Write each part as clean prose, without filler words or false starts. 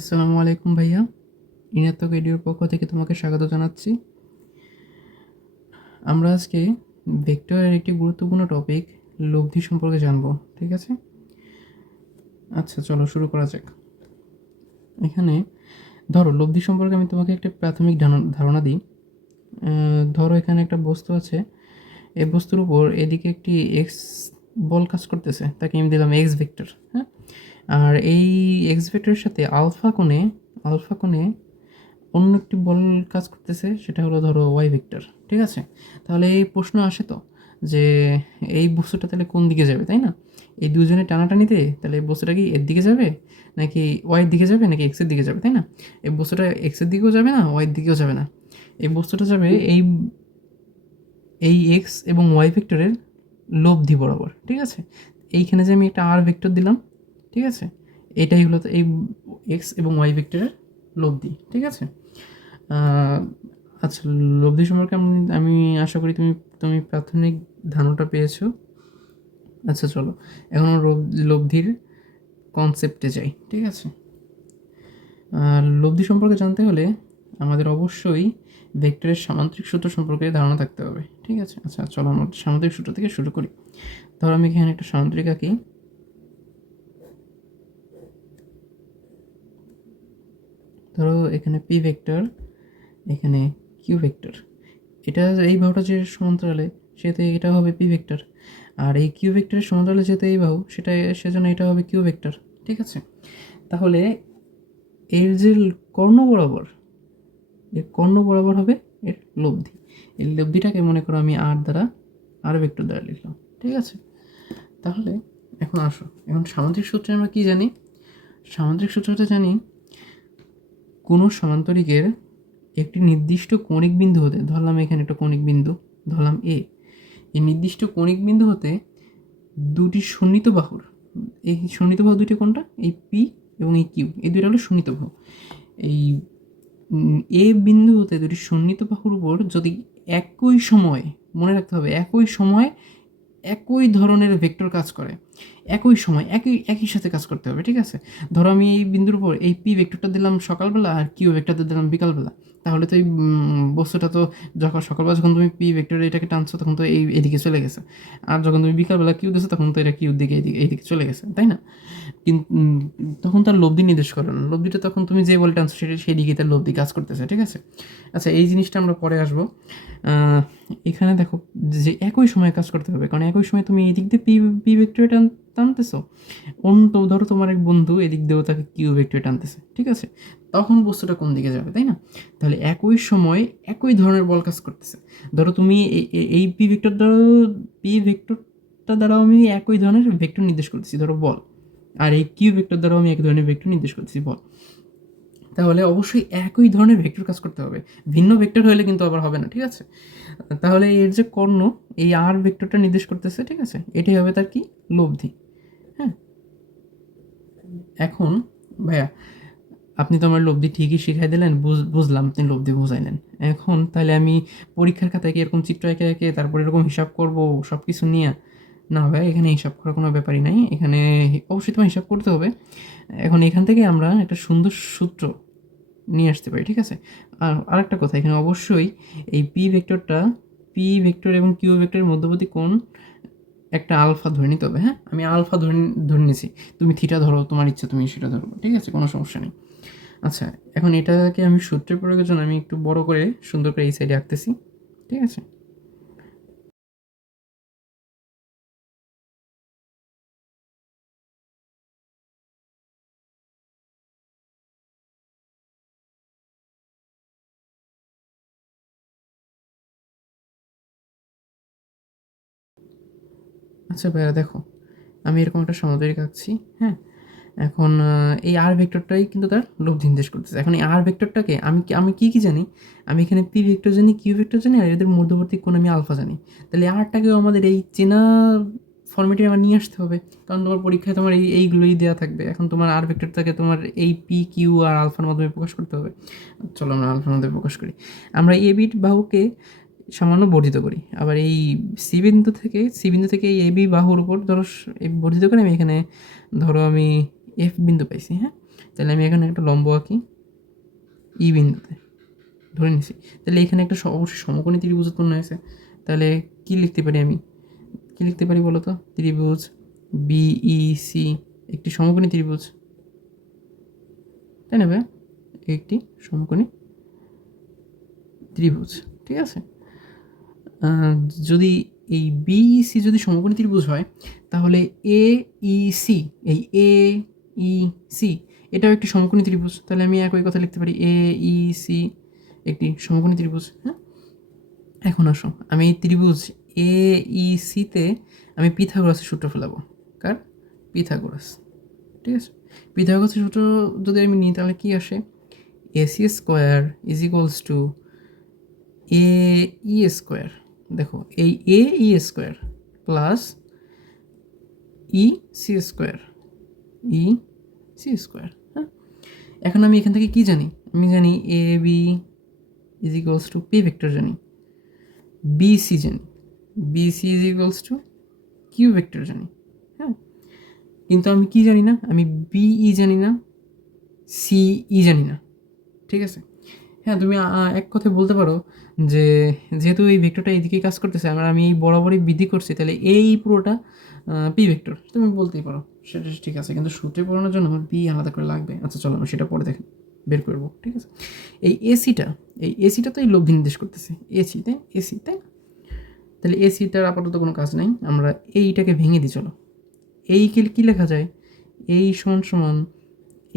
আসসালামু আলাইকুম ভাইয়া, ইনাত্মক এডিওর পক্ষ থেকে তোমাকে স্বাগত জানাচ্ছি। আমরা আজকে ভেক্টরের একটি গুরুত্বপূর্ণ টপিক লব্ধি সম্পর্কে জানব। ঠিক আছে, আচ্ছা চলো শুরু করা যাক। এখানে ধরো লব্ধি সম্পর্কে আমি তোমাকে একটা প্রাথমিক ধারণা দিই। ধরো এখানে একটা বস্তু আছে, এই বস্তুর উপর এদিকে একটি এক্স বল কাজ করতেছে, তাকে আমি দিলাম এক্স ভেক্টর। হ্যাঁ, আর এই এক্স ভেক্টরের সাথে আলফা কোণে অন্য একটি বল কাজ করতেছে, সেটা হলো ধরো ওয়াই ভেক্টর। ঠিক আছে, তাহলে এই প্রশ্ন আসে তো যে এই বস্তুটা তাহলে কোন দিকে যাবে, তাই না? এই দুজনে টানাটানিতে তাহলে এই বস্তুটা কি এর দিকে যাবে, নাকি ওয়াইয়ের দিকে যাবে, নাকি এক্সের দিকে যাবে, তাই না? এই বস্তুটা এক্সের দিকেও যাবে না, ওয়াইয়ের দিকেও যাবে না। এই বস্তুটা যাবে এই এই এক্স এবং ওয়াই ভেক্টরের লব্ধি বরাবর। ঠিক আছে, এইখানে যে আমি একটা আর ভেক্টর দিলাম, ঠিক আছে, এটাই হলো তো এই এক্স এবং ওয়াই ভেক্টরের লব্ধি। ঠিক আছে, আচ্ছা, লব্ধি সম্পর্কে আমি আশা করি তুমি তুমি প্রাথমিক ধারণাটা পেয়েছো। আচ্ছা চলো এখন লব্ধির কনসেপ্টে যাই। ঠিক আছে, লব্ধি সম্পর্কে জানতে হলে আমাদের অবশ্যই ভেক্টরের সামান্তরিক সূত্র সম্পর্কে ধারণা থাকতে হবে। ঠিক আছে, আচ্ছা চলো আমরা সামান্তরিক সূত্র থেকে শুরু করি। ধরো আমি এখানে একটা সামান্তরিক আঁকি। ধরো এখানে পি ভেক্টর, এখানে কিউ ভেক্টর। এটা এই বাহুটা যে সমান্তরালে, সেতে এটা হবে পি ভেক্টর, আর এই কিউ ভেক্টরের সমান্তরালে যেতে এই বাহু, সেটা সেজন্য এটা হবে কিউ ভেক্টর। ঠিক আছে, তাহলে এর যে কর্ণ বরাবর, এর কর্ণ বরাবর হবে এর লব্ধি। এই লব্ধিটাকে মনে করো আমি আর ভেক্টর দ্বারা লিখলাম। ঠিক আছে, তাহলে এখন আসো, এখন সামান্তরিক সূত্রে আমরা কি জানি? সামান্তরিক সূত্রটা জানি কোনো সমান্তরিকের একটি নির্দিষ্ট কৌণিক বিন্দু হতে, ধরলাম এখানে একটা কৌণিক বিন্দু, ধরলাম এ। এই নির্দিষ্ট কৌণিক বিন্দু হতে দুটি সন্নিহিত বাহুর, এই সন্নিহিত বাহু দুটি কোনটা? এই পি এবং এই কিউ, এই দুইটা হলো সন্নিহিত বাহু। এই এ বিন্দু হতে দুটি সন্নিহিত বাহুর উপর যদি একই সময়, মনে রাখতে হবে একই সময় একই ধরনের ভেক্টর কাজ করে, একই সময় একই সাথে কাজ করতে হবে। ঠিক আছে, ধরো আমি এই বিন্দুর উপর এই পি ভেক্টরটা দিলাম সকালবেলা, আর কিউ ভেক্টরটা দিলাম বিকালবেলা, তাহলে তো এই বস্তুটা তো যখন সকালবেলা যখন তুমি পি ভেক্টর এটাকে টানছো, তখন তো এদিকে চলে গেছে, আর যখন তুমি বিকালবেলা কিউ দিছো, তখন তো এটা কিউর দিকে এইদিকে চলে গেছে, তাই না? কিন্তু তখন তার লব্ধি নির্দেশ করে না, লব্ধিটা তখন তুমি যে বলটা আনছো সেটা সেই দিকে তার লব্ধি কাজ করতেছে। ঠিক আছে, আচ্ছা এই জিনিসটা আমরা পরে আসবো। এখানে দেখো যে একই সময় কাজ করতে হবে, কারণ একই সময় তুমি এদিক দিয়ে পি ভেক্টরে টানতেছো, অন্য ধরো তোমার এক বন্ধু এদিক দিয়েও তাকে কিউ ভেক্টরে টানতেছে। ঠিক আছে, তখন বস্তুটা কোন দিকে যাবে, তাই না? তাহলে একই সময় একই ধরনের বল কাজ করতেছে। ধরো তুমি এই পি ভেক্টরটা দ্বারাও আমি একই ধরনের ভেক্টর নির্দেশ করতেছি, ধরো বল, আর এই কিউ ভেক্টর দ্বারাও আমি এক ধরনের ভেক্টর নির্দেশ করতেছি, বল। তাহলে অবশ্যই একই ধরনের ভেক্টর কাজ করতে হবে, ভিন্ন ভেক্টর হলে কিন্তু আবার হবে না। ঠিক আছে, তাহলে এর যে কর্ণ, এই আর ভেক্টরটা নির্দেশ করতেছে। ঠিক আছে, এটাই হবে তার কি? লব্ধি। হ্যাঁ, এখন ভাইয়া আপনি তো আমার লব্ধি ঠিকই শিখাই দিলেন, বুঝলাম আপনি লব্ধি বুঝাইলেন। এখন তাহলে আমি পরীক্ষার খাতায় কি এরকম চিত্র এঁকে এঁকে তারপর এরকম হিসাব করব সব কিছু নিয়ে? না ভাই, এখানে হিসাব করার কোনো ব্যাপারই নাই, এখানে অবশ্যই তোমার হিসাব করতে হবে। এখন এখান থেকে আমরা একটা সুন্দর সূত্র নিয়ে আসতে পারি। ঠিক আছে, আর আরেকটা কথা, এখানে অবশ্যই এই পি ভেক্টর এবং কিউ ভেক্টরের মধ্যবর্তী কোণ একটা আলফা ধরে নিতে হবে। হ্যাঁ, আমি আলফা ধরে নিয়েছি, তুমি থিটা ধরো, তোমার ইচ্ছা তুমি সেটা ধরো। ঠিক আছে, কোনো সমস্যা নেই। আচ্ছা, এখন এটাকে আমি সূত্রের প্রয়োগের জন্য আমি একটু বড় করে সুন্দর করে এই সাইডে আঁকতেছি। ঠিক আছে, আচ্ছা ভাইয়া দেখো, আমি এরকম একটা সমান্তরিক আঁকছি। হ্যাঁ, এখন এই আর ভেক্টরটাই কিন্তু তার লব্ধি নির্দেশ করতেছে। এখন এই আর ভেক্টরটাকে আমি কি জানি? আমি এখানে পি ভেক্টর জানি, কিউ ভেক্টর জানি, আর এদের মধ্যবর্তী কোণ আমি আলফা জানি। তাহলে আরটাকেও আমাদের এই চেনা ফর্মেটে আমার নিয়ে আসতে হবে, কারণ তোমার পরীক্ষায় তোমার এইগুলোই দেওয়া থাকবে। এখন তোমার আর ভেক্টরটাকে তোমার এই পি কিউ আর আলফার মাধ্যমে প্রকাশ করতে হবে। চলো আমরা আলফার মাধ্যমে প্রকাশ করি। আমরা এ বিট বাহুকে সামান্য বর্ধিত করি, আবার এই সি বিন্দু থেকে এই এবি বাহুর উপর ধরো বর্ধিত করে আমি এখানে ধরো আমি এফ বিন্দু পাইছি। হ্যাঁ, তাহলে আমি এখানে একটা লম্ব আঁকি ই বিন্দুতে, ধরে নিছি। তাহলে এখানে একটা অবশ্যই সমকোণী ত্রিভুজ উৎপন্ন হয়েছে। তাহলে কি লিখতে পারি আমি, কি লিখতে পারি বলো তো? ত্রিভুজ বিইসি একটি সমকোণী ত্রিভুজ, তাই না ভাই? একটি সমকোণী ত্রিভুজ, ঠিক আছে। যদি এই বিইসি যদি সমকোণী ত্রিভুজ হয়, তাহলে এ ইসি, এই এ ইসি এটাও একটি সমকোণী ত্রিভুজ। তাহলে আমি একই কথা লিখতে পারি, এ ইসি একটি সমকোণী ত্রিভুজ। হ্যাঁ, এখন আসো, আমি এই ত্রিভুজ এ ইসিতে আমি পিথাগোরাসের সূত্র ফেলাবো। কার? পিথাগোরাস, ঠিক আছে। পিথাগোরাসের সূত্র যদি আমি নিই তাহলে কি আসে? AC square is equals to A E square. দেখো, এই A E square plus E C square, E C square. হ্যাঁ, এখন আমি এখান থেকে কি জানি? আমি জানি A B is equals to P vector জানি, বি সি জানি, B C is equals to Q vector জানি। হ্যাঁ, কিন্তু আমি কি জানি না? আমি বিই জানি না, সিই জানি না, ঠিক আছে। হ্যাঁ, তুমি এক কথায় বলতে পারো যে যেহেতু এই ভেক্টরটা এইদিকে কাজ করতেছে, আর আমি এই বরাবরই বৃদ্ধি করছি, তাহলে এই পুরোটা পি ভেক্টর, তুমি বলতেই পারো, সেটা ঠিক আছে। কিন্তু সূত্রে পড়ানোর জন্য আমার পি আলাদা করে লাগবে। আচ্ছা চলো, আমরা সেটা পরে দেখি, বের করবো, ঠিক আছে। এই এসিটা তো এই লব্ধি নির্দেশ করতেছে, এসিতে এসি, তাই না? তাহলে এসিটার আপাতত কোনো কাজ নেই, আমরা এইটাকে ভেঙে দিই। চলো, এই কী লেখা যায়? এই সমান সমান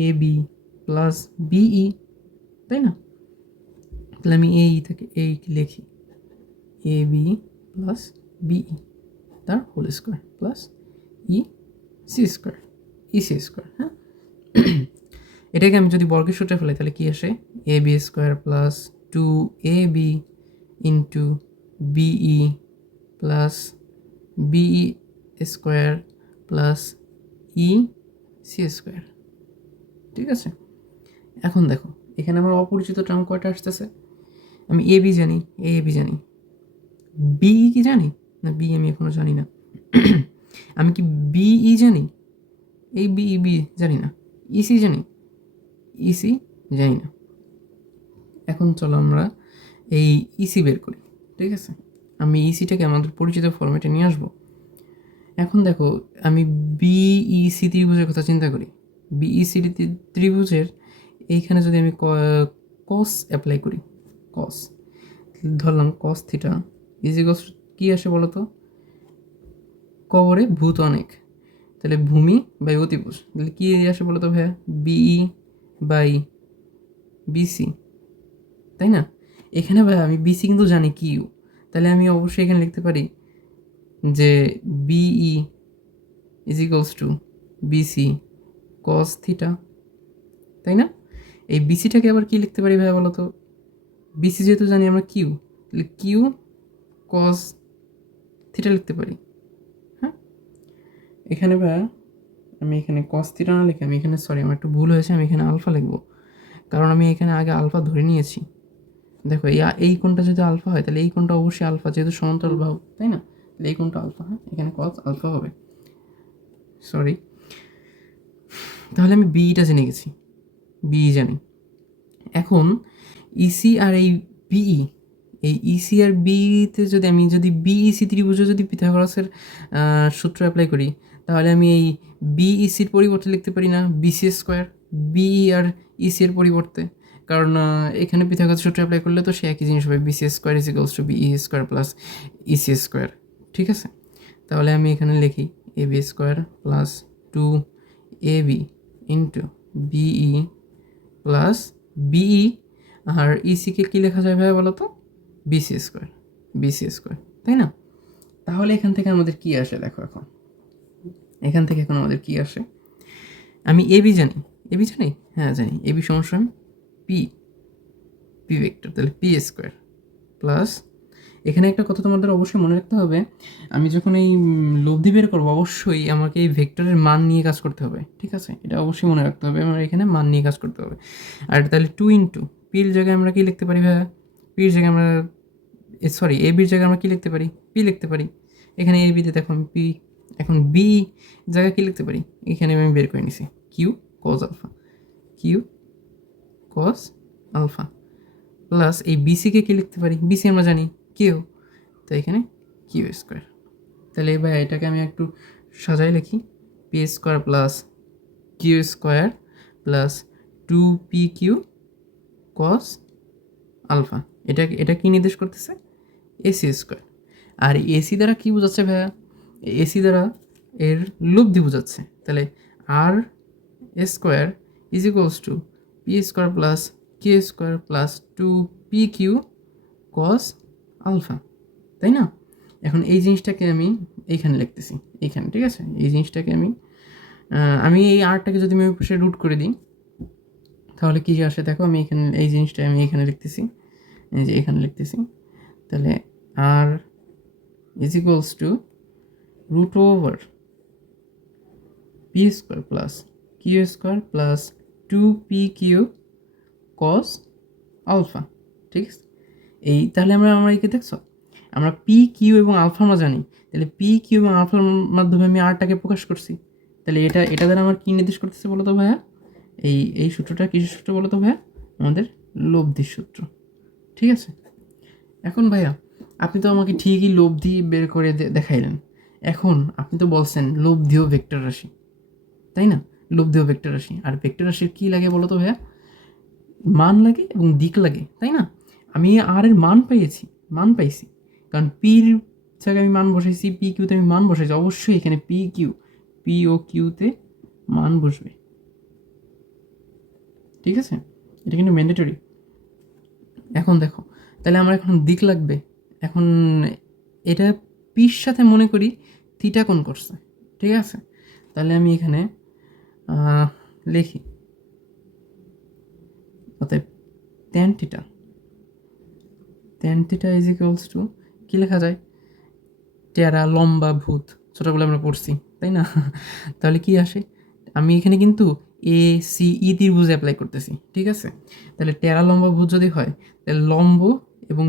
এ বি প্লাস বিই, তাই না? তাহলে আমি এই থেকে এই লিখি, এ বি প্লাস বিই তার whole square plus E C square, E C square. হ্যাঁ, এটাকে আমি যদি বর্গের সূত্রে ফেলাই তাহলে কি আসে? A B square plus two A B into BE plus BE square plus E C square, ঠিক আছে। এখন দেখো, এখানে আমার অপরিচিত টার্ম কয়টা আসতেছে? আমি এ বি জানি, এ বি জানি, বিই কি জানি না? বি আমি এখনো জানি না। আমি কি বিই জানি? এই বিই বি জানি না। ইসি জানি, ইসি জানি না। এখন চলো আমরা এই ইসি বের করি, ঠিক আছে। আমি ইসিটাকে আমাদের পরিচিত ফরম্যাটে নিয়ে আসবো। এখন দেখো, আমি বিইসি ত্রিভুজের কথা চিন্তা করি। বিইসি ত্রিভুজের এইখানে যদি আমি কস অ্যাপ্লাই করি, কস ধরলাম, কস থিটা ইজ ইকুয়ালস কী আসে বলো তো? কবরে ভূত অনেক, তাহলে ভূমি বাই অতিভুজ, তাহলে কী আসে বলো তো ভাইয়া? বিই বাই বিসি, তাই না? এখানে ভাইয়া আমি বিসি কিন্তু জানি কিউ, তাহলে আমি অবশ্যই এখানে লিখতে পারি যে BE is equals to BC cos theta, তাই না? এই বিসিটাকে আবার কি লিখতে পারি ভাইয়া বলো তো? বিসি যেহেতু জানি আমরা কিউ, তাহলে কিউ কস থিটা লিখতে পারি। হ্যাঁ, এখানে ভাইয়া আমি এখানে কস থিটা না লিখে আমি এখানে, সরি আমার একটু ভুল হয়েছে, আমি এখানে আলফা লিখবো, কারণ আমি এখানে আগে আলফা ধরে নিয়েছি। দেখো, এই কোণটা যদি আলফা হয় তাহলে এই কোণটা অবশ্যই আলফা, যেহেতু সমান্তরাল বাহু, তাই না? তাহলে এই কোণটা আলফা, হ্যাঁ, এখানে কস আলফা হবে, সরি। তাহলে আমি বিইটা জেনে গেছি, বিই জানি। এখন ইসি আর এই বিই, এই ইসি আর বিইতে যদি বিইসি ত্রিভুজে যদি পিথাগোরাসের সূত্র অ্যাপ্লাই করি, তাহলে আমি এই বিইসির পরিবর্তে লিখতে পারি না বিসি স্কোয়ার, বিই আর ইসি এর পরিবর্তে? কারণ এখানে পিথাগোরাসের সূত্র অ্যাপ্লাই করলে তো সে একই জিনিস হবে, BC square is equals to BE square plus EC square, ঠিক আছে। তাহলে আমি এখানে লিখি A B square plus two A B into BE plus BE, আর ইসিকে কী লেখা যায় ভাই বলো তো? বিসি স্কোয়ার, বিসি স্কোয়ার, তাই না? তাহলে এখান থেকে আমাদের কি আসে দেখো, এখান থেকে এখন আমাদের কি আসে? আমি এবি জানি, এবি জানি, হ্যাঁ জানি, এবি সমান পি, পি ভেক্টর, তাহলে পি স্কোয়ার প্লাস, এখানে একটা কথা তোমাদের অবশ্যই মনে রাখতে হবে, আমি যখন এই লব্ধি বের করবো অবশ্যই আমাকে এই ভেক্টরের মান নিয়ে কাজ করতে হবে, ঠিক আছে। এটা অবশ্যই মনে রাখতে হবে, আমার এখানে মান নিয়ে কাজ করতে হবে। আর তাহলে টু ইন্টু পির জায়গায় আমরা কি লিখতে পারি ভাইয়া? পির জায়গায় আমরা, সরি, এ বির জায়গায় আমরা কি লিখতে পারি? পি লিখতে পারি। এখানে এ বিতে দেখো আমি পি, এখন বি জায়গায় কি লিখতে পারি? এখানে আমি বের করে নিছি Q cos alpha, Q cos alpha plus এই বিসিকে কী লিখতে পারি, বিসি আমরা জানি কিউ, তো এখানে কিউ স্কোয়ার। তাহলে এবার এটাকে আমি একটু সাজাই লিখি, P square plus Q square plus 2pq cos alpha. এটা কি নির্দেশ করতেছে, এসি স্কোয়ার। আর এসি দ্বারা কি বোঝাচ্ছে ভাইয়া, এসি দ্বারা এর লব্ধি বোঝাচ্ছে। তাহলে R square is equals to P square plus Q square plus 2pq cos alpha, তাই না? এখন এই জিনিসটাকে আমি এইখানে লিখতেছি, এইখানে, ঠিক আছে? এই জিনিসটাকে আমি এই আরটাকে যদি আমি সে রুট করে দিই তাহলে কী আসে দেখো, আমি এখানে এই জিনিসটা আমি এখানে লিখতেছি, এই যে এখানে লিখতেছি। তাহলে R is equals to root over P square plus Q square plus 2pq cos alpha, ঠিক আছে? এই তাহলে আমরা একে দেখছো, আমরা পি কিউ এবং আলফা আমরা জানি, তাহলে পি কিউ এবং আলফার মাধ্যমে আমি আরটাকে প্রকাশ করছি। তাহলে এটা দ্বারা আমার কী নির্দেশ করতেছে বলো তো ভাইয়া, এই সূত্রটা কিসের সূত্র বলো তো ভাইয়া, আমাদের লব্ধির সূত্র, ঠিক আছে? এখন ভাইয়া আপনি তো আমাকে ঠিকই লব্ধি বের করে দেখাইলেন, এখন আপনি তো বলছেন লব্ধিও ভেক্টর রাশি, তাই না? লব্ধিও ভেক্টর রাশি, আর ভেক্টর রাশির কী লাগে বলো তো ভাইয়া, মান লাগে এবং দিক লাগে, তাই না? আমি আর এর মান পাইছি, কারণ পির জায়গায় আমি মান বসাইছি, পি কিউতে আমি মান বসাইছি, অবশ্যই এখানে পি ও কিউতে মান বসবে, ঠিক আছে? এটা কিন্তু ম্যান্ডেটরি। এখন দেখো, তাহলে আমার এখন দিক লাগবে। এখন এটা পির সাথে মনে করি থিটা কোণ করছে, ঠিক আছে? তাহলে আমি এখানে লিখি, অতএব tan theta is equals to কী লেখা যায়, টেরা লম্বা ভূত, ছোটোবেলা আমরা পড়ছি, তাই না? তাহলে কি আসে, আমি এখানে কিন্তু এ সি ই ত্রিভুজ অ্যাপ্লাই করতেছি, ঠিক আছে? তাহলে টেরা লম্বা ভূত যদি হয় তাহলে লম্ব এবং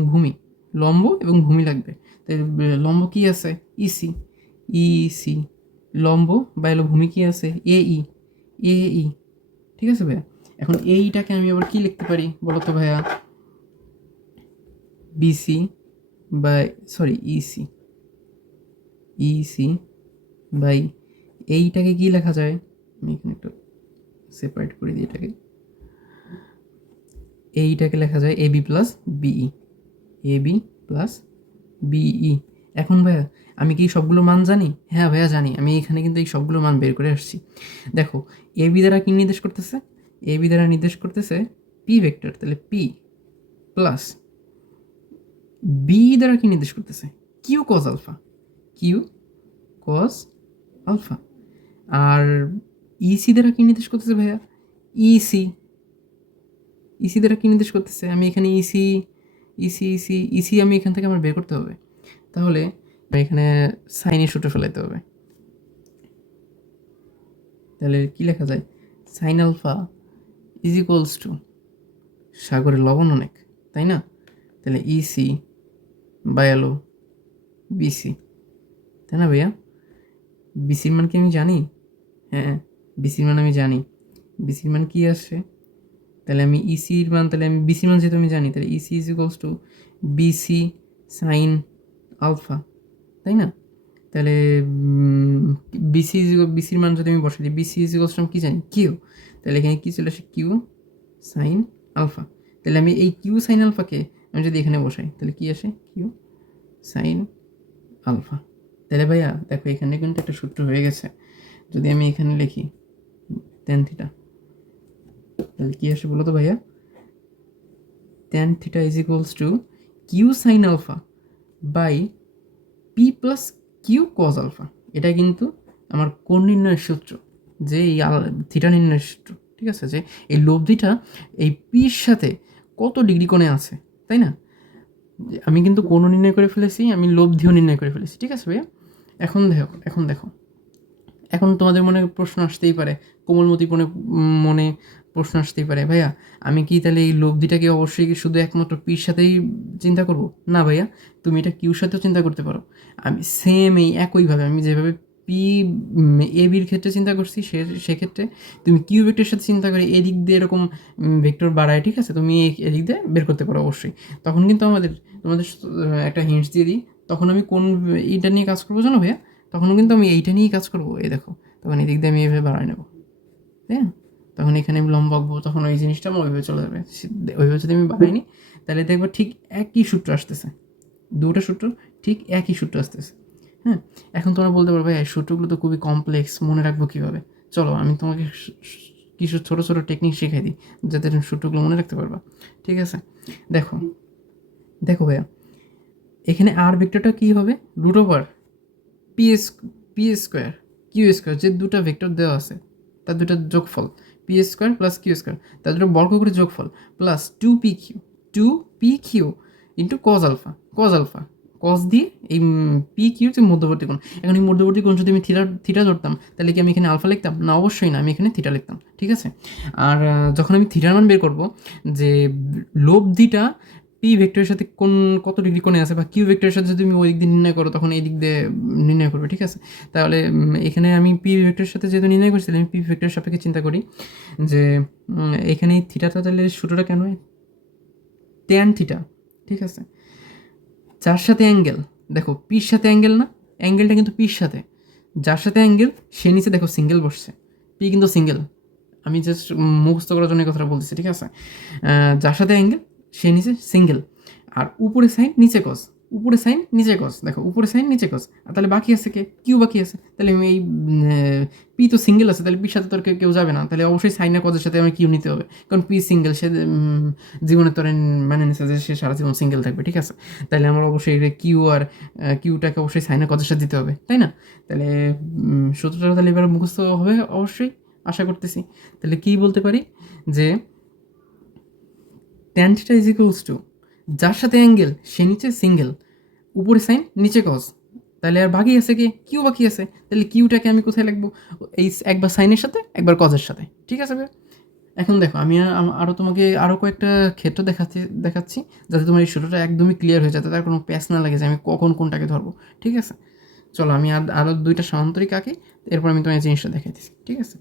ভূমি লাগবে। তাহলে লম্ব কি আছে, ইসি, লম্ব বা এলো ভূমি কি আছে, এ ই, ঠিক আছে ভাইয়া? এখন এইটাকে আমি আবার কি লিখতে পারি বলো তো ভাইয়া, বিসি বাই ইসি বাই এইটাকে কি লেখা যায়, আমি এখানে একটু সেপারেট করে দিই এইটাকে লেখা যায় এবি প্লাস বিই। এখন ভাইয়া আমি কি সবগুলো মান জানি? হ্যাঁ ভাইয়া জানি, আমি এখানে কিন্তু এই সবগুলো মান বের করে আসছি। দেখো এবি দ্বারা কি নির্দেশ করতেছে, এবি দ্বারা নির্দেশ করতেছে পি ভেক্টর, তাহলে পি প্লাস বি দ্বারা কি নির্দেশ করতেছে, কিউ কজ আলফা, আর ইসি দ্বারা কি নির্দেশ করতেছে ভাইয়া, ইসি দ্বারা কি নির্দেশ করতেছে, আমি এখানে ইসি আমি এখান থেকে আমার বের করতে হবে। তাহলে এখানে সাইনের সূত্র ফেলাইতে হবে। তাহলে কি লেখা যায়, sine alpha is equals to, সাগরের লবণ অনেক, তাই না? তাহলে ইসি বাই এলো বিসি, তাই না ভাইয়া? বিসির মান কি আমি জানি? হ্যাঁ, বিসির মান আমি জানি। বিসির মান কি আসে, তাহলে আমি ইসির মান, তাহলে আমি বিসির মান যেহেতু আমি জানি, তাহলে EC is equals to BC sine alpha, তাই না? তাহলে বিসির মান যদি আমি বসাই দিই, বিসি ইজ ইকুয়ালস টু আমি কী জানি, কিউ, তাহলে এখানে কী চলে আসে, কিউ সাইন আলফা। তাহলে আমি এই কিউ সাইন আলফাকে আমি যদি এখানে বসাই তাহলে কী আসে, কিউ সাইন আলফা। তাহলে ভাইয়া দেখো এখানে কিন্তু একটা সূত্র হয়ে গেছে, যদি আমি এখানে লিখি ট্যান থিটা, তাহলে কী আসে বলো তো ভাইয়া, tan theta is equals to Q sine alpha by P plus Q cos alpha. এটা কিন্তু আমার কোণ নির্ণয়ের সূত্র, যে এই থিটা নির্ণয়ের সূত্র, ঠিক আছে? যে এই লব্ধিটা এই পির সাথে কত ডিগ্রি কোণে আছে, তাই না? আমি কিন্তু কোণও নির্ণয় করে ফেলেছি, আমি লব্ধিও নির্ণয় করে ফেলেছি, ঠিক আছে ভাইয়া? এখন দেখো এখন তোমাদের মনে প্রশ্ন আসতেই পারে, কোমলমতি মনে প্রশ্ন আসতেই পারে, ভাইয়া আমি কি তাহলে এই লব্ধিটাকে অবশ্যই শুধু একমাত্র পির সাথেই চিন্তা করব? না ভাইয়া, তুমি এটা কিউর সাথেও চিন্তা করতে পারো। আমি সেম এই একইভাবে আমি যেভাবে পি এ বির ক্ষেত্রে চিন্তা করছি, সেক্ষেত্রে তুমি কিউ ভেক্টরের সাথে চিন্তা করে এদিক দিয়ে এরকম ভেক্টর বাড়ায়, ঠিক আছে, তুমি এদিক দিয়ে বের করতে পারো অবশ্যই। তখন কিন্তু তোমাদের একটা হিন্টস দিয়ে দিই, তখন আমি কোন এইটা নিয়ে কাজ করবো জানো ভাইয়া? তখনও কিন্তু আমি এইটা নিয়েই কাজ করবো, এই দেখো, তখন এদিক দিয়ে আমি এইভাবে বাড়ায় নেবো, তাই না? তখন এখানে আমি লম্ব আঁকবো, তখন ওই জিনিসটা আমার ওইভাবে চলে যাবে। ওইভাবে যদি আমি বাড়াইনি তাহলে দেখবো ঠিক একই সূত্র আসতেছে, দুটো সূত্র ঠিক একই সূত্র আসতেছে। হ্যাঁ, এখন তোমরা বলতে পারো ভাই এই সূত্রগুলো তো খুবই কমপ্লেক্স, মনে রাখবো কীভাবে? চলো আমি তোমাকে কিছু ছোটো ছোটো টেকনিক শিখাই দিই যাতে তুমি সূত্রগুলো মনে রাখতে পারবা, ঠিক আছে? দেখো দেখো ভাইয়া, এখানে আর ভেক্টরটা কী হবে? Root over P square Q square, যে দুটো ভেক্টর দেওয়া আছে তার দুটো যোগফল, P square plus Q square, তার দুটো বর্গ করে যোগফল, plus two P Q into cos alpha cos দিয়ে এই পি কিউ যে মধ্যবর্তী কোণ। এখন এই মধ্যবর্তী কোণ যদি আমি থিটা ধরতাম তাহলে কি আমি এখানে আলফা লিখতাম? না, অবশ্যই না, আমি এখানে থিটা লিখতাম, ঠিক আছে? আর যখন আমি থিটার মান বের করবো, যে লব্ধিটা পি ভেক্টরের সাথে কত ডিগ্রি কোণে আছে, বা কিউ ভেক্টরের সাথে যদি তুমি ওই দিক দিয়ে নির্ণয় করো তখন এই দিক দিয়ে নির্ণয় করবে, ঠিক আছে? তাহলে এখানে আমি পি ভেক্টরের সাথে যেহেতু নির্ণয় করছিলাম, আমি পি ভেক্টরের সাপেক্ষে চিন্তা করি যে এখানে থিটাটা তাহলে সূত্রটা কেন হয়? ট্যান থিটা, ঠিক আছে? যার সাথে অ্যাঙ্গেল, দেখো পির সাথে অ্যাঙ্গেল না, অ্যাঙ্গেলটা কিন্তু পির সাথে, যার সাথে অ্যাঙ্গেল সে নিচে দেখো সিঙ্গেল বসছে, পি কিন্তু সিঙ্গেল, আমি জাস্ট মুখস্থ করার জন্য কথাটা বলতেছি, ঠিক আছে? যার সাথে অ্যাঙ্গেল সে নিচে সিঙ্গেল, আর উপরে সাইন নিচে কস, উপরে সাইন নিচে কস, দেখো উপরে সাইন নিচে কস, আর তাহলে বাকি আছে কে? কিউ বাকি আছে। তাহলে আমি এই পি তো সিঙ্গেল আছে, তাহলে পির সাথে তোর কেউ যাবে না, তাহলে অবশ্যই সাইন আর কজের সাথে আমার কিউ নিতে হবে, কারণ পি সিঙ্গেল, সে জীবনে তোর মানে নিচ্ছে যে সে সারা জীবন সিঙ্গেল থাকবে, ঠিক আছে? তাহলে আমার অবশ্যই কিউ আর কিউটাকে অবশ্যই সাইন আর কজের সাথে দিতে হবে, তাই না? তাহলে সূত্রটা তাহলে এবার মুখস্থ হবে অবশ্যই, আশা করতেছি। তাহলে কী বলতে পারি যে tan theta is equals two, যার সাথে অ্যাঙ্গেল সে নিচে সিঙ্গেল, উপরে সাইন নিচে কজ, তাহলে আর বাকি আছে কি? কিউ বাকি আছে। তাহলে কিউটাকে আমি কোথায় লিখবো? এই একবার সাইনের সাথে একবার কজের সাথে, ঠিক আছে? এখন দেখো আমি আরও তোমাকে আরও কয়েকটা ক্ষেত্র দেখাচ্ছি যাতে তোমার এই সূত্রটা একদমই ক্লিয়ার হয়ে যায়, তার কোনো প্যাচ না লাগে যে আমি কখন কোনটাকে ধরবো, ঠিক আছে? চলো আমি আরও দুইটা সামান্তরিক আঁকি, এরপর আমি তোমার এই জিনিসটা দেখাইতেছি, ঠিক আছে?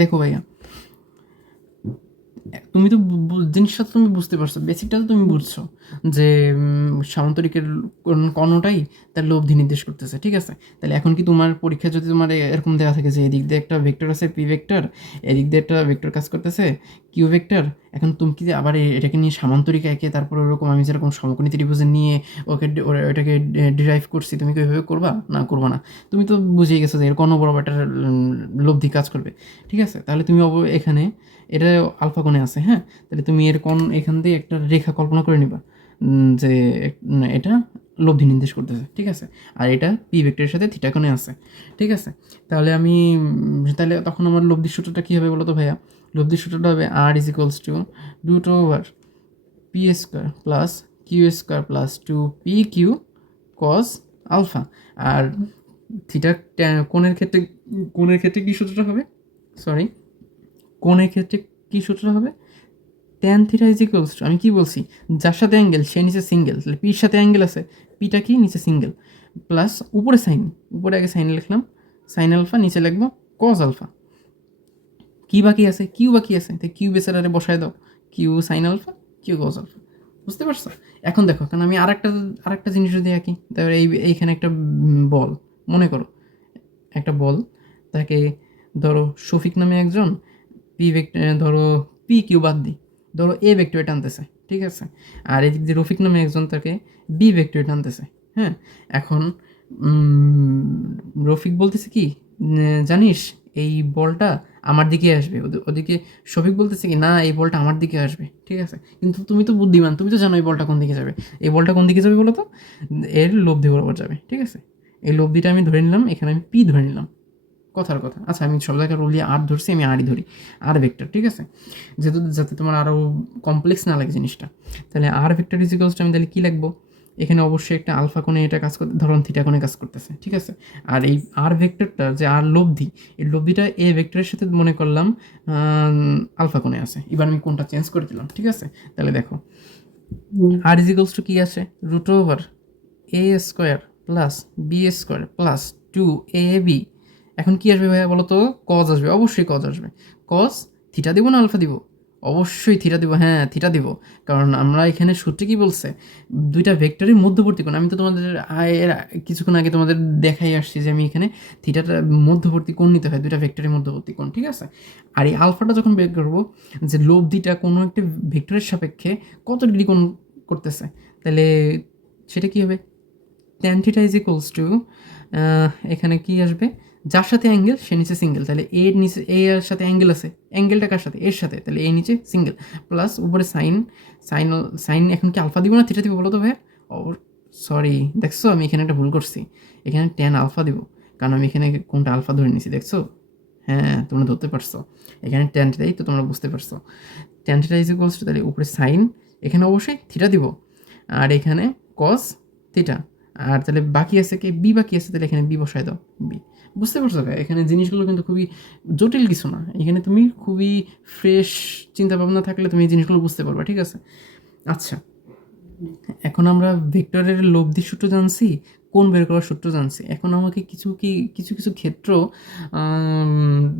দেখো ভাইয়া, তুমি তো জিনিসটা তো তুমি বুঝতে পারছো, বেসিকটা তো তুমি বুঝছো যে সামান্তরিকের কর্ণটাই তার লব্ধি নির্দেশ করতেছে, ঠিক আছে? তাহলে এখন কি তোমার পরীক্ষায় যদি তোমার এরকম দেওয়া থাকে যে এদিক দিয়ে একটা ভেক্টর আছে পি ভেক্টর, এদিক দিয়ে একটা ভেক্টর কাজ করতেছে কিউ ভেক্টর, এখন তুমি কি আবার এটাকে নিয়ে সামান্তরিক একে তারপর ওরকম আমি যেরকম সমকোণী ত্রিভুজের নিয়ে ওটাকে ডিরাইভ করছি, তুমি কি ওইভাবে করবা? না, করবা না। তুমি তো বুঝেই গেছো যে এর কর্ণ বরাবর একটা লব্ধি কাজ করবে, ঠিক আছে? তাহলে তুমি এখানে এটা আলফা কোণে আছে, হ্যাঁ? তাহলে তুমি এর কোণ এখান দিয়ে একটা রেখা কল্পনা করে নিবা যে এটা লব্ধি নির্দেশ করতেছে, ঠিক আছে? আর এটা পি ভেক্টরের সাথে থিটা কোণে আছে, ঠিক আছে? তাহলে তাহলে তখন আমার লব্ধির সূত্রটা কী হবে বলো তো ভাইয়া? লব্ধির সূত্রটা হবে R is equals to root over P square plus Q square plus two P Q cos alpha. আর থিটা কোণের ক্ষেত্রে কী সূত্রটা হবে? সরি, কোণের ক্ষেত্রে কী সূত্রটা হবে? Tan theta is equals two, আমি কী বলছি, যার সাথে অ্যাঙ্গেল সে নিচে সিঙ্গেল, তাহলে পির সাথে অ্যাঙ্গেল আছে, পিটা কি নিচে সিঙ্গেল, প্লাস উপরে সাইন, উপরে আগে সাইন লিখলাম, সাইন আলফা, নিচে লিখবো কজ আলফা। কী বাকি আছে? কিউ বাকি আছে, তাই কিউ বেসার আরে বসায় দাও, Q sine alpha, Q cos alpha. বুঝতে পারছো? এখন দেখো, কারণ আমি আরেকটা জিনিস যদি আঁকি, তারপরে এইখানে একটা বল, মনে করো একটা বল, তাকে ধরো শফিক নামে একজন পি ভেক্টর, ধরো পি কিউ বাদ দিই, ধরো এ ভেক্টরে টানতেছে, ঠিক আছে? আর এদিক দিয়ে রফিক নামে একজন তাকে বি ভেক্টরে টানতেছে, হ্যাঁ? এখন রফিক বলতেছে কি, জানিস এই বলটা আমার দিকে আসবে, ওদিকে শফিক বলতেছে কি, না এই বলটা আমার দিকে আসবে, ঠিক আছে? কিন্তু তুমি তো বুদ্ধিমান, তুমি তো জানো এই বলটা কোন দিকে যাবে, এই বলটা কোন দিকে যাবে বলো তো? এর লব্ধি বরাবর যাবে, ঠিক আছে? এই লব্ধিটা আমি ধরে নিলাম, এখানে আমি পি ধরে নিলাম, কথার কথা। আচ্ছা, আমি সব জায়গায় রুল দিয়ে আর ধরছি, আমি আরই ধরি, আর ভেক্টর, ঠিক আছে? যেহেতু যাতে তোমার আরও কমপ্লেক্স না লাগে জিনিসটা, তাহলে আর ভেক্টর ইজ ইকুয়ালস টু, আমি তাহলে কী লিখবো? এখানে অবশ্যই একটা আলফা কোণে এটা কাজ করতে, ধরুন থিটা কোণে কাজ করতেছে, ঠিক আছে? আর এই আর ভেক্টরটা যে আর লব্ধি, এই লব্ধিটা এ ভেক্টরের সাথে মনে করলাম আলফা কোণে আছে। এবার আমি কোনটা চেঞ্জ করে দিলাম, ঠিক আছে? তাহলে দেখো আর ইজ ইকুয়ালস টু কী আছে? Root over A square plus B square plus 2ab। এখন কি আসবে ভাইয়া বলো তো? কজ আসবে, অবশ্যই কজ আসবে। কজ থিটা দিব না আলফা দিব? অবশ্যই থিটা দিব, হ্যাঁ থিটা দিব। কারণ আমরা এখানে সূত্রে কি বলছে, দুইটা ভেক্টরের মধ্যবর্তী কোণ। আমি তো তোমাদের এর কিছুক্ষণ আগে তোমাদের দেখাই আসছি যে আমি এখানে থিটাটা মধ্যবর্তী কোণ নিতে হয়, দুইটা ভেক্টরের মধ্যবর্তী কোণ, ঠিক আছে। আর এই আলফাটা যখন বের করবো, যে লব্ধিটা কোনো একটা ভেক্টরের সাপেক্ষে কত ডিগ্রি কোণ করতেছে, তাহলে সেটা কী হবে? Tan theta is equals two, এখানে কি আসবে, যার সাথে অ্যাঙ্গেল সে নিচে সিঙ্গেল, তাহলে এর নিচে এ এর সাথে অ্যাঙ্গেল আছে, অ্যাঙ্গেলটা কার সাথে? এর সাথে, তাহলে এ নিচে সিঙ্গেল, প্লাস উপরে সাইন, সাইন সাইন এখন কি আলফা দিব না থিটা দিব বলো তো ভাইয়া? সরি, দেখছো আমি এখানে একটা ভুল করছি, এখানে ট্যান আলফা দিব, কারণ আমি এখানে কোনটা আলফা ধরে নিছি, দেখছো? হ্যাঁ তোমরা ধরতে পারছো, এখানে ট্যান থিটাই তো তোমরা বুঝতে পারছো। Tan theta is equals two, তাহলে উপরে সাইন, এখানে অবশ্যই থিটা দিব, আর এখানে কস থিটা, আর তাহলে বাকি আছে কি? বি বাকি আছে, তাহলে এখানে বি বসায় দাও, বি। বুঝতে পারছো ভাই? এখানে জিনিসগুলো কিন্তু খুবই জটিল কিছু না, এখানে তুমি খুবই ফ্রেশ চিন্তা ভাবনা থাকলে তুমি এই জিনিসগুলো বুঝতে পারবা, ঠিক আছে। আচ্ছা, এখন আমরা ভেক্টরের লব্ধি সূত্র জানছি, কোণ বের করার সূত্র জানছি। এখন আমাকে কিছু কিছু ক্ষেত্র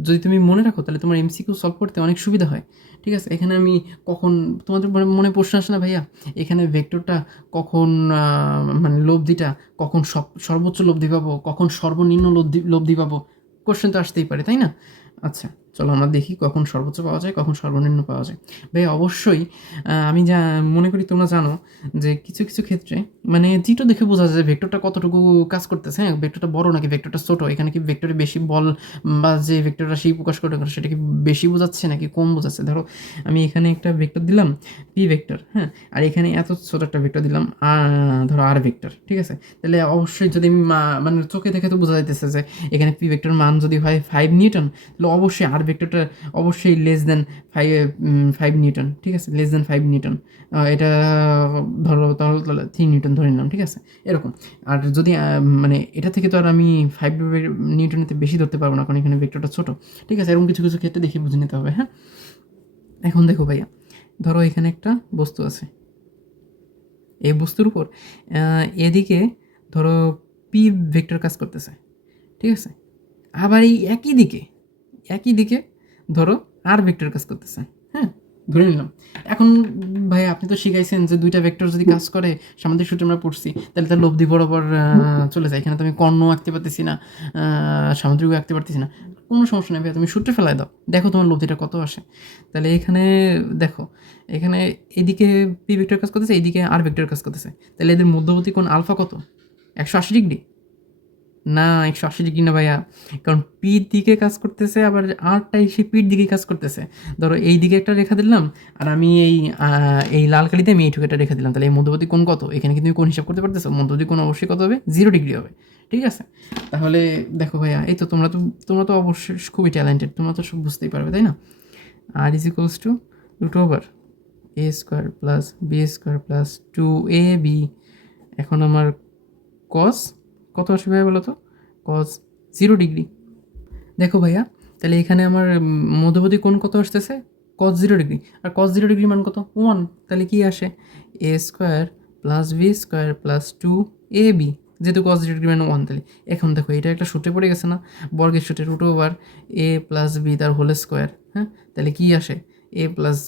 যদি তুমি মনে রাখো, তাহলে তোমার এমসিকিউ সলভ করতে অনেক সুবিধা হয়, ঠিক আছে। এখানে আমি কখন, তোমাদের মনে প্রশ্ন আসে না ভাইয়া, এখানে ভেক্টরটা কখন মানে লব্ধিটা কখন সর্বোচ্চ লব্ধি পাবো, কখন সর্বনিম্ন লব্ধি পাবো? কোশ্চেন তো আসতেই পারে, তাই না? আচ্ছা, চলো আমরা দেখি কখন সর্বোচ্চ পাওয়া যায়, কখন সর্বনিম্ন পাওয়া যায়। ভাই অবশ্যই আমি যা মনে করি তোমরা জানো যে কিছু কিছু ক্ষেত্রে মানে চিত্র দেখে বোঝা যায় ভেক্টরটা কতটুকু কাজ করতেছে, হ্যাঁ ভেক্টরটা বড় নাকি ভেক্টরটা ছোট, এখানে কি ভেক্টরে বেশি বল বা যে ভেক্টরটা সেই প্রকাশ করে সেটা কি বেশি বোঝাচ্ছে নাকি কম বোঝাচ্ছে। ধরো আমি এখানে একটা ভেক্টর দিলাম পি ভেক্টর, হ্যাঁ, আর এখানে এত ছোট একটা ভেক্টর দিলাম ধরো আর ভেক্টর, ঠিক আছে। তাহলে অবশ্যই যদি আমি মানে চোখে দেখে তো বোঝা যাইতেছে যে এখানে পি ভেক্টর মান যদি হয় 5 নিউটন, তাহলে অবশ্যই আর ভেক্টরটা অবশ্যই লেস দেন 5 নিউটন, ঠিক আছে, লেস দেন 5 নিউটন। এটা ধরো তাহলে 3 নিউটন ধরে নিলাম, ঠিক আছে, এরকম। আর যদি মানে এটা থেকে তো আর আমি 5 নিউটনের বেশি ধরতে পারবো না, কারণ এখানে ভেক্টরটা ছোট, ঠিক আছে। এরকম কিছু কিছু ক্ষেত্রে দেখে বুঝে নিতে হবে, হ্যাঁ। এখন দেখো ভাইয়া, ধরো এখানে একটা বস্তু আছে, এই বস্তুর উপর এদিকে ধরো পি ভেক্টর কাজ করতেছে, ঠিক আছে। আবার এই একই দিকে ধরো আর ভেক্টর কাজ করতেছে, হ্যাঁ, ধরে নিলাম। এখন ভাই আপনি তো শিখাইছেন যে দুইটা ভেক্টর যদি কাজ করে, সামান্তরিক সূত্রে আমরা পড়ছি, তাহলে তার লব্ধি বরাবর চলে যায়। এখানে তো আমি কর্ণ আঁকতে পারতেছি না, সামুদ্রিক আঁকতে পারতেছি না, কোনো সমস্যা নেই ভাই, তুমি সূত্রে ফেলাই দাও, দেখো তোমার লব্ধিটা কত আসে। তাহলে এখানে দেখো, এখানে এদিকে পি ভেক্টর কাজ করতেছে, এইদিকে আর ভেক্টর কাজ করতেছে, তাহলে এদের মধ্যবর্তী কোণ আলফা কত? 180 ডিগ্রি? না, 180 ডিগ্রি না ভাইয়া, কারণ পির দিকে কাজ করতেছে, আবার আরটাই সে পির দিকে কাজ করতেছে। ধরো এই দিকে একটা রেখা দিলাম, আর আমি এই লাল কালিতে আমি এইটুকু একটা রেখা দিলাম, তাহলে এই মধ্যবর্তী কোণ কত? এখানে কিন্তু কোণ হিসাব করতে পারতেছো, মধ্যবর্তী কোণ অবশ্যই কত হবে? 0 ডিগ্রি হবে, ঠিক আছে। তাহলে দেখো ভাইয়া, এই তো তোমরা তো অবশ্যই খুবই ট্যালেন্টেড, তোমরা তো সব বুঝতেই পারবে, তাই না? R is equals to √a² plus b² plus 2ab। এখন আমার কস কত আসবে ভাইয়া বলো তো? Cos 0 degree. দেখো ভাইয়া, তাহলে এখানে আমার মধ্যবর্তী কোণ কত আসতেছে? কস 0 ডিগ্রি। আর কস 0 ডিগ্রি মান কত? 1। তাহলে কি আসে? a² plus b² plus 2ab, যেহেতু কস 0 ডিগ্রি মানে 1। তাহলে এখন দেখো এটা একটা সূত্রে পড়ে গেছে না, বর্গের সূত্রে, √a প্লাস b তার হোল স্কোয়ার, হ্যাঁ। তাহলে কি আসে? a প্লাস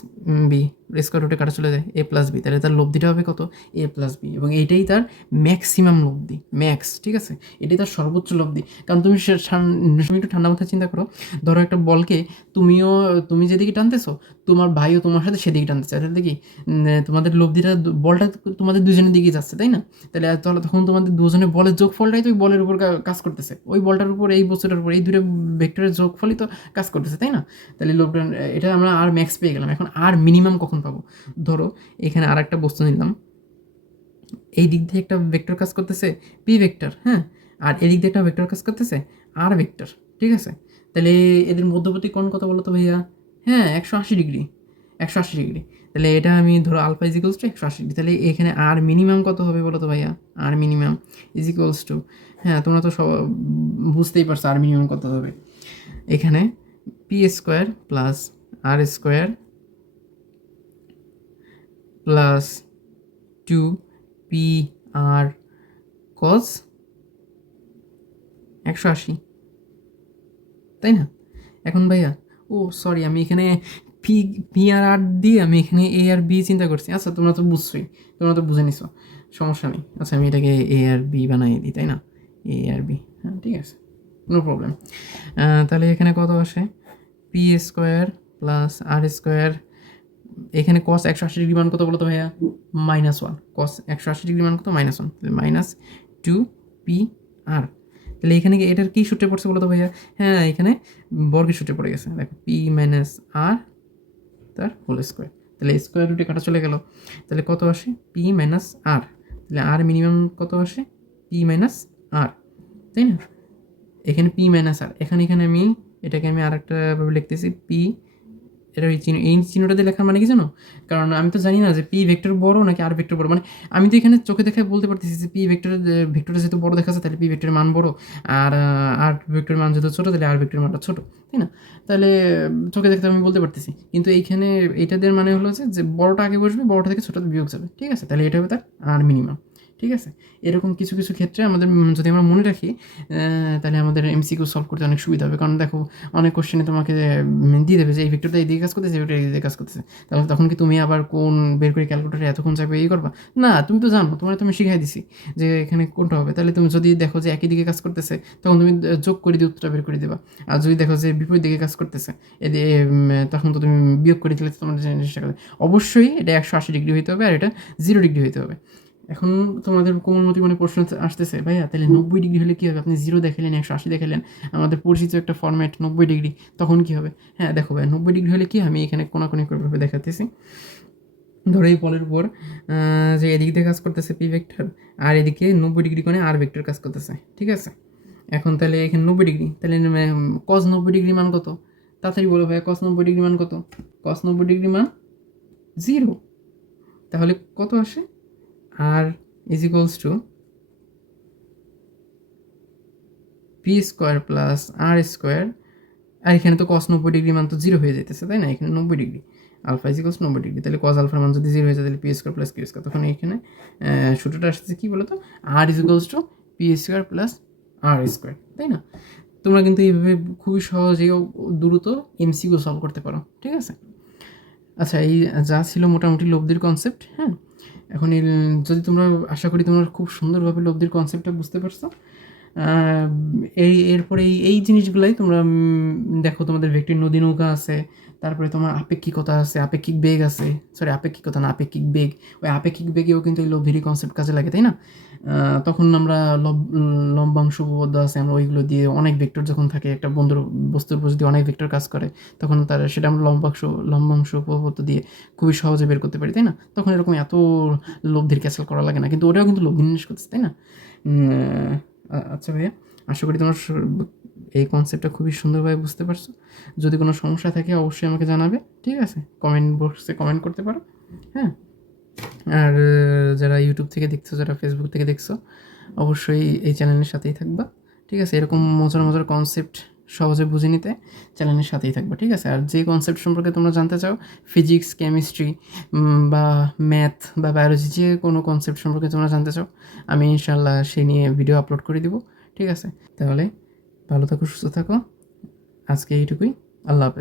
বি, স্কোয়ার রুটে কাটা চলে যায়, a প্লাস বি, তাহলে তার লব্ধিটা হবে কত? a প্লাস বি, এবং এইটাই তার ম্যাক্সিমাম লব্ধি, ম্যাক্স, ঠিক আছে, এটাই তার সর্বোচ্চ লব্ধি। কারণ তুমি তুমি একটু ঠান্ডা মাথায় চিন্তা করো, ধরো একটা বলকে তুমি যেদিকে টানতেছো, তোমার ভাইও তোমার সাথে সেদিকে টানতেছে, তাহলে কি তোমাদের লব্ধিটা বলটা তোমাদের দুজনের দিকে যাচ্ছে, তাই না? তাহলে তখন তোমাদের দুজনের বলের যোগফলটাই তো ওই বলের উপর কাজ করতেছে, ওই বলটার উপর এই বস্তুটার উপর, এই দুটো ভেক্টরের যোগফলই তো কাজ করতেছে, তাই না? তাহলে লোভটা, এটা আমরা আর ম্যাক্স পেয়ে গেলাম। এখন আর মিনিমাম কখন পাবো? ধরো এখানে আর একটা বস্তু নিলাম, এই দিক দিয়ে একটা ভেক্টর কাজ করতেছে পি ভেক্টর, হ্যাঁ, আর এদিক দিয়ে একটা ভেক্টর কাজ করতেছে আর ভেক্টর, ঠিক আছে। তাহলে এদের মধ্যবর্তী কোণ কত বলো তো ভাইয়া? হ্যাঁ 180 ডিগ্রি, 180 ডিগ্রি। তাহলে এটা আমি ধরো alpha is equals to 180 degree, তাহলে এখানে আর মিনিমাম কত হবে বলো তো ভাইয়া? R minimum is equals to, হ্যাঁ তোমরা তো সব বুঝতেই পারছো আর মিনিমাম কত হবে। এখানে p² plus r² plus 2 pr cause 180, তাই না? এখন ভাইয়া, ও সরি, আমি এখানে পি পি আর আর দিয়ে আমি এখানে এ আর বি চিন্তা করছি। আচ্ছা, তোমরা তো বুঝছোই, তোমরা তো বুঝে নিছো, সমস্যা নেই। আচ্ছা, আমি এটাকে এ আর বি বানাই দিই, তাই না? এ আর বি, হ্যাঁ ঠিক আছে, নো প্রবলেম। তাহলে এখানে কত আসে? P square plus R square, এখানে কস 180 ডিগ্রি মান কত বলো তো ভাইয়া? -1। কস 180 ডিগ্রি মান কত? -1, তাহলে -2 পি আর। তাহলে এখানে কি এটার কী সূত্রে পড়ছে বলো তো ভাইয়া? হ্যাঁ, এখানে বর্গের সূত্রে পড়ে গেছে, দেখো পি মাইনাস আর তার হোল স্কোয়ার। তাহলে স্কোয়ার রুটে কাটা চলে গেল, তাহলে কত আসে? পি মাইনাস আর। তাহলে আর মিনিমাম কত আসে? পি মাইনাস আর, তাই না? এখানে পি মাইনাস আর, এখানে আমি এটাকে আমি আরেকটা ভাবে লিখতেছি পি, এটা এই চিহ্নটা দিয়ে লেখার মানে কি জানো? কারণ আমি তো জানি না যে পি ভেক্টর বড় নাকি আর ভেক্টর বড়। মানে আমি তো এখানে চোখে দেখে বলতে পারতেছি যে পি ভেক্টরটা যেহেতু বড় দেখাচ্ছে তাহলে পি ভেক্টরের মান বড়, আর আর ভেক্টরের মান যেহেতু ছোটো তাহলে আর ভেক্টরের মানটা ছোটো, তাই না? তাহলে চোখে দেখতে আমি বলতে পারতেছি, কিন্তু এইখানে এইটাদের মানে হলো যে বড়টা আগে বসবে, বড়টা থেকে ছোটোতে বিয়োগ যাবে, ঠিক আছে? তাহলে এটা হবে তার আর মিনিমাম, ঠিক আছে? এরকম কিছু কিছু ক্ষেত্রে আমাদের যদি আমরা মনে রাখি, তাহলে আমাদের এমসিকিউ সলভ করতে অনেক সুবিধা হবে। কারণ দেখো, অনেক কোশ্চেনে তোমাকে দিয়ে দেবে যে এই ভেক্টরটা এই দিকে কাজ করতেছে, এই ভেক্টর এই দিকে কাজ করতেছে, তাহলে তখন কি তুমি আবার কোন বের করে ক্যালকুলেটারে এতক্ষণ চাইবে এই করবা? না, তুমি তো জানো, তোমার তুমি শিখাই দিছি যে এখানে কোনটা হবে। তাহলে তুমি যদি দেখো যে একই দিকে কাজ করতেছে, তখন তুমি যোগ করে দিয়ে উত্তরটা বের করে দেবা। আর যদি দেখো যে বিপরীত দিকে কাজ করতেছে, তখন তো তুমি বিয়োগ করে দিলে তোমার জিনিসটা অবশ্যই এটা 180 ডিগ্রি হইতে হবে, আর এটা 0 ডিগ্রি হইতে হবে। এখন তোমাদের কোমলমতি মানে প্রশ্ন আসতেছে, ভাইয়া তাহলে 90 ডিগ্রি হলে কী হবে? আপনি 0 দেখালেন, 180 দেখালেন, আমাদের পরিচিত একটা ফর্ম্যাট 90 ডিগ্রি, তখন কী হবে? হ্যাঁ দেখো ভাই, 90 ডিগ্রি হলে কি আমি এখানে কোনাকুনি করে দেখাতেছি। ধরো এই বলের উপর যে এদিক দিয়ে কাজ করতেছে পি ভেক্টর, আর এদিকে 90 ডিগ্রি কোণে আর ভেক্টর কাজ করতেছে, ঠিক আছে? এখন তাহলে এখানে 90 ডিগ্রি, তাহলে কস 90 ডিগ্রি মান কত? তাড়াতাড়ি বলো ভাইয়া, কস 90 ডিগ্রি মান কত? কস 90 ডিগ্রি মান 0। তাহলে কত আসে? R is equals to P square plus R square. আর এখানে তো কস 90 ডিগ্রি মান তো 0 হয়ে যেতেছে, তাই না? এখানে 90 degree, alpha is equals 90 degree, তাহলে কস আলফার মান যদি 0 হয়ে যায় তাহলে P square plus Q square. তখন এখানে সূত্রটা আসতেছে কী বলো তো? R is equals to P square plus R square, তাই না? তোমরা কিন্তু এইভাবে খুবই সহজেই দ্রুত এমসিকিউ সলভ করতে পারো, ঠিক আছে? আচ্ছা, এই যা ছিল মোটামুটি লব্ধির কনসেপ্ট, হ্যাঁ। এখন এই যদি তোমরা, আশা করি তোমরা খুব সুন্দরভাবে লব্ধির কনসেপ্টটা বুঝতে পারছো। এরপরে এই জিনিসগুলাই তোমরা দেখো, তোমাদের ভেক্টর নদী নৌকা আছে, তারপরে তোমার আপেক্ষিকতা আছে, আপেক্ষিক বেগ আছে, সরি আপেক্ষিকতা না, আপেক্ষিক বেগ। ওই আপেক্ষিক বেগেও কিন্তু এই লব্ধিরই কনসেপ্ট কাজে লাগে, তাই না? তখন আমরা লম্বাংশ উপপাদ্য আছে, আমরা ওইগুলো দিয়ে অনেক ভেক্টর যখন থাকে একটা বস্তুর উপর যদি অনেক ভেক্টর কাজ করে, তখন সেটা আমরা লম্বাংশ উপপাদ্য দিয়ে খুবই সহজে বের করতে পারি, তাই না? তখন এরকম এত লব্ধির ক্যাসেল করা লাগে না, কিন্তু ওটাও কিন্তু লব্ধি নির্ণয় করতেছে, তাই না? আচ্ছা ভাইয়া, আশা করি তোমার এই কনসেপ্টটা খুবই সুন্দরভাবে বুঝতে পারছো। যদি কোনো সমস্যা থাকে অবশ্যই আমাকে জানাবে, ঠিক আছে? কমেন্ট বক্সে কমেন্ট করতে পারো, হ্যাঁ। আর যারা ইউটিউব থেকে দেখছো, যারা ফেসবুক থেকে দেখছো, অবশ্যই এই চ্যানেলের সাথেই থাকবা, ঠিক আছে? এরকম মজার মজার কনসেপ্ট সহজে বুঝে নিতে চ্যানেলের সাথেই থাকবা, ঠিক আছে? আর যে কনসেপ্ট সম্পর্কে তোমরা জানতে চাও, ফিজিক্স, কেমিস্ট্রি বা ম্যাথ বা বায়োলজি, যে কোনো কনসেপ্ট সম্পর্কে তোমরা জানতে চাও, আমি ইনশাল্লাহ সেই নিয়ে ভিডিও আপলোড করে দিব, ঠিক আছে? তাহলে ভালো থাকো, সুস্থ থাকো, আজকে এইটুকুই। আল্লাহ হাফেজ।